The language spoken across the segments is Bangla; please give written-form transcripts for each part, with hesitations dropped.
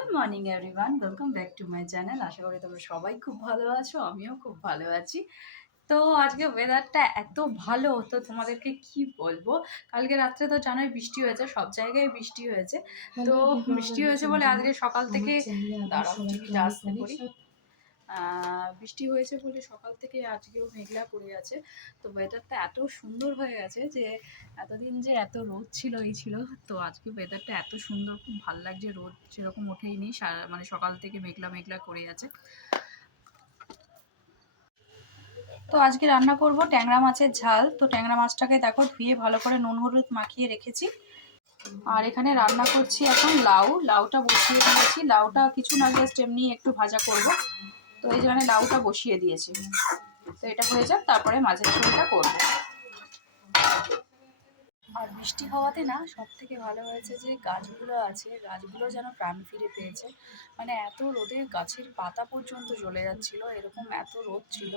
Good morning everyone, welcome back to my channel. আশা করি তোমরা সবাই খুব ভালো আছো, আমিও খুব ভালো আছি। তো আজকে ওয়েদারটা এত ভালো, তো তোমাদেরকে কি বলবো। কালকে রাত্রে তো জানোই বৃষ্টি হয়েছে, সব জায়গায় বৃষ্টি হয়েছে। তো বৃষ্টি হয়েছে বলে আজকে সকাল থেকে, দাঁড়াও টিভিটা আসতে করি, বৃষ্টি হয়েছে বলে সকাল থেকে আজকেও মেঘলা পড়ে আছে। তো ওয়েদারটা এত সুন্দর হয়ে গেছে যে এতদিন যে এত রোদ ছিল এই ছিল, তো আজকে ওয়েদারটা এত সুন্দর, খুব ভালো লাগছে। রোদ সেরকম ওঠেইনি, মানে সকাল থেকে মেঘলা মেঘলা করে আছে। তো আজকে রান্না করব ট্যাংরা মাছের ঝাল। তো ট্যাংরা মাছটাকে দেখো ধুয়ে ভালো করে নুন হলুদ মাখিয়ে রেখেছি। আর এখানে রান্না করছি এখন লাউটা বসিয়ে দিয়েছি। লাউটা কিছু না, জাস্ট এমনি একটু ভাজা করব। তো এই জন্য লাউটা বসিয়ে দিয়েছি। তো এটা হয়ে যাক, তারপরে মাছের ঝোলটা করব। আর বৃষ্টি হওয়াতে না সব থেকে ভালো হয়েছে যে গাছগুলো আছে, গাছগুলো যেন প্রাণ ফিরে পেয়েছে। মানে এত রোদে গাছের পাতা পর্যন্ত জ্বলে যাচ্ছিলো, এরকম এত রোদ ছিল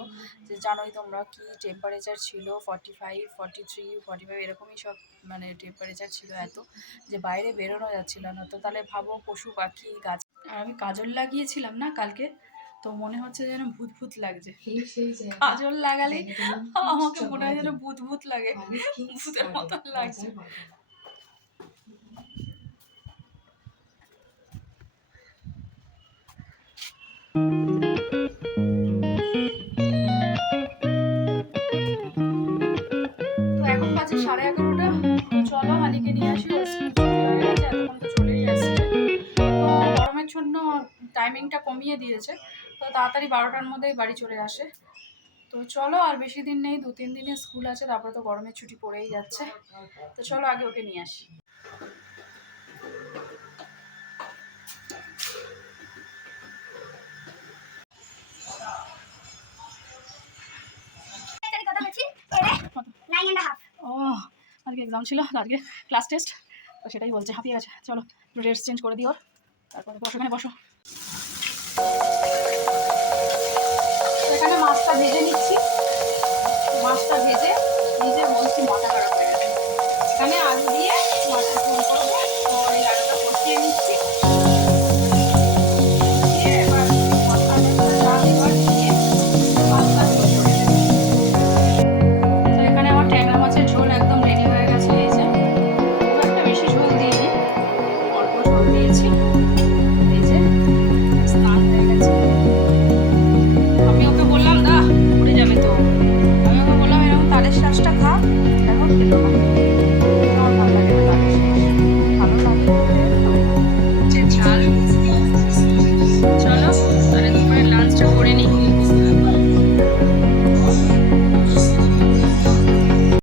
যে জানোই তোমরা কি টেম্পারেচার ছিল, 45, 43, 45 এরকমই সব, মানে টেম্পারেচার ছিল এত, যে বাইরে বেরোনো যাচ্ছিল না। তো তাহলে ভাবো পশু পাখি গাছ। আর আমি কাজল লাগিয়েছিলাম না কালকে, তো মনে হচ্ছে যেন ভূত ভূত লাগছে। কাজল লাগালে আমাকে মনে হয় যেন ভূত ভূত লাগে, ভূতের মতন লাগছে। তো এখন বাজে 11:30। চলো মালিকে নিয়ে আসি, ওর স্কুল ছুটি হয়ে গেছে, এতক্ষণ তো চলেই আসছে। তো গরমের জন্য টাইমিংটা কমিয়ে দিয়েছে, তো তাড়াতাড়ি 12টার মধ্যেই বাড়ি চলে আসে। তো চলো, আর বেশি দিন নেই, 2-3 দিনের স্কুল আছে, তারপরে তো গরমের ছুটি পড়েই যাচ্ছে। তো চলো আগে ওকে নিয়ে আসি। ও আজকে এক্সাম ছিল, আজকে ক্লাস টেস্ট, তো সেটাই বলছে, হাঁপিয়ে গেছে। চলো ড্রেস চেঞ্জ করে দিও, তারপরে বসো, এখানে বসো। এখানে মাছটা ভেজে নিচ্ছি। মাছটা ভেজে